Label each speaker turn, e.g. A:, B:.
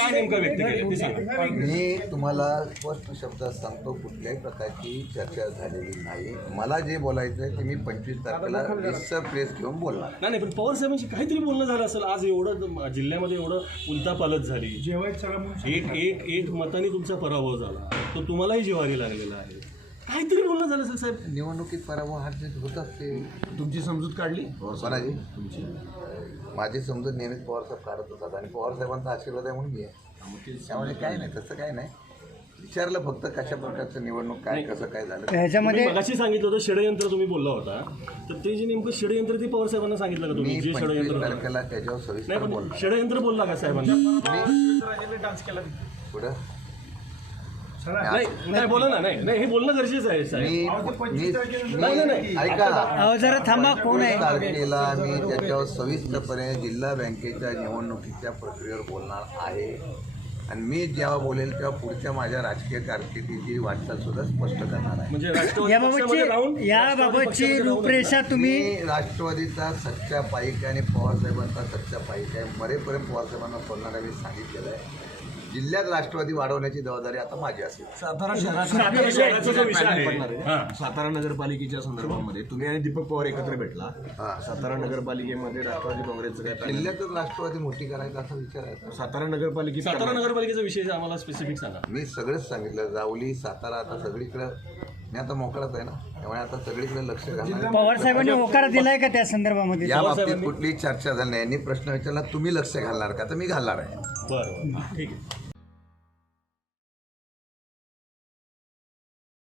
A: काय नेमकं व्यक्त केलं ते सांगा.
B: मी तुम्हाला स्पष्ट शब्दात सांगतो, कुठल्याही प्रकारची चर्चा झालेली नाही. मला जे बोलायचं आहे ते मी 25 तारखेला रिसर प्रेस घेऊन बोलणार.
A: नाही पण पवार साहेबांशी काहीतरी बोलणं झालं असेल आज. एवढं जिल्ह्यामध्ये एवढं उलथापालथ झाली, एक मताने तुमचा पराभव झाला, तो तुम्हालाही जिव्हारी लागलेला आहे. काहीतरी बोलणं झालं असेल साहेब.
B: निवडणुकीत पराभव हार जीत होतात ते.
C: तुमची समजूत काढली
B: कोणाची? तुमची. माझी समजूत नेहमीच पवारसाहेब काढत होतात आणि पवारसाहेबांचा आशीर्वाद आहे म्हणून मी आहे. त्यामुळे काय नाही, तसं काय नाही. विचारलं फक्त कशा प्रकारचं निवडणूक काय कसं काय झालं.
A: ह्याच्यामध्ये मगाशी सांगितलं होतं षडयंत्र तुम्ही बोलला होता, तर ते जे नेमकं षडयंत्र ते पवार साहेबांना सांगितलं का तुम्ही? जे षडयंत्र
B: तारखेला त्याच्यावर सविस्तर बोलला.
A: षडयंत्र बोलला का साहेबांना?
B: डान्स केला पुढं
A: नाही बोला ना. नाही हे बोलणं गरजेचं आहे साहेब.
B: ऐका
D: जरा थांबा, कोण आहे?
B: तारखेला मी त्याच्यावर सविस्तरपणे जिल्हा बँकेच्या निवडणुकीच्या प्रक्रियेवर बोलणार आहे आणि मी जेव्हा बोलेल तेव्हा पुढच्या माझ्या राजकीय कारकिर्दीची वाटचाल सुद्धा स्पष्ट करणार आहे.
A: म्हणजे
D: याबाबतची रूपरेषा तुम्ही
B: मी राष्ट्रवादीचा सच्चा पाईक आणि पवारसाहेबांचा सच्चा पाईक आहे. मरेपर्यंत पवारसाहेबांना सोडणार आहे मी सांगितलेलं आहे. जिल्ह्यात राष्ट्रवादी वाढवण्याची जबाबदारी आता माझी असेल.
C: सातारा नगरपालिकेच्या संदर्भामध्ये तुम्ही आणि दीपक पवार एकत्र भेटला. सातारा नगरपालिकेमध्ये राष्ट्रवादी काँग्रेसचं काय?
B: जिल्ह्यातच राष्ट्रवादी मोठी करायचा असा विचार आहे.
C: सातारा नगरपालिकेचा
A: विषय आम्हाला स्पेसिफिक सांगा.
B: मी सगळंच सांगितलं. जावली सातारा आता सगळीकडं मी आता मोकळाच आहे ना, त्यामुळे आता सगळीकडे लक्ष घालणार.
D: पवार साहेबांनी होकार दिलाय का त्या संदर्भामध्ये?
B: या बाबतीत कुठलीही चर्चा झाली नाही. यांनी प्रश्न विचारला तुम्ही लक्ष घालणार का, तर मी घालणार आहे.
A: बरं ठीक आहे.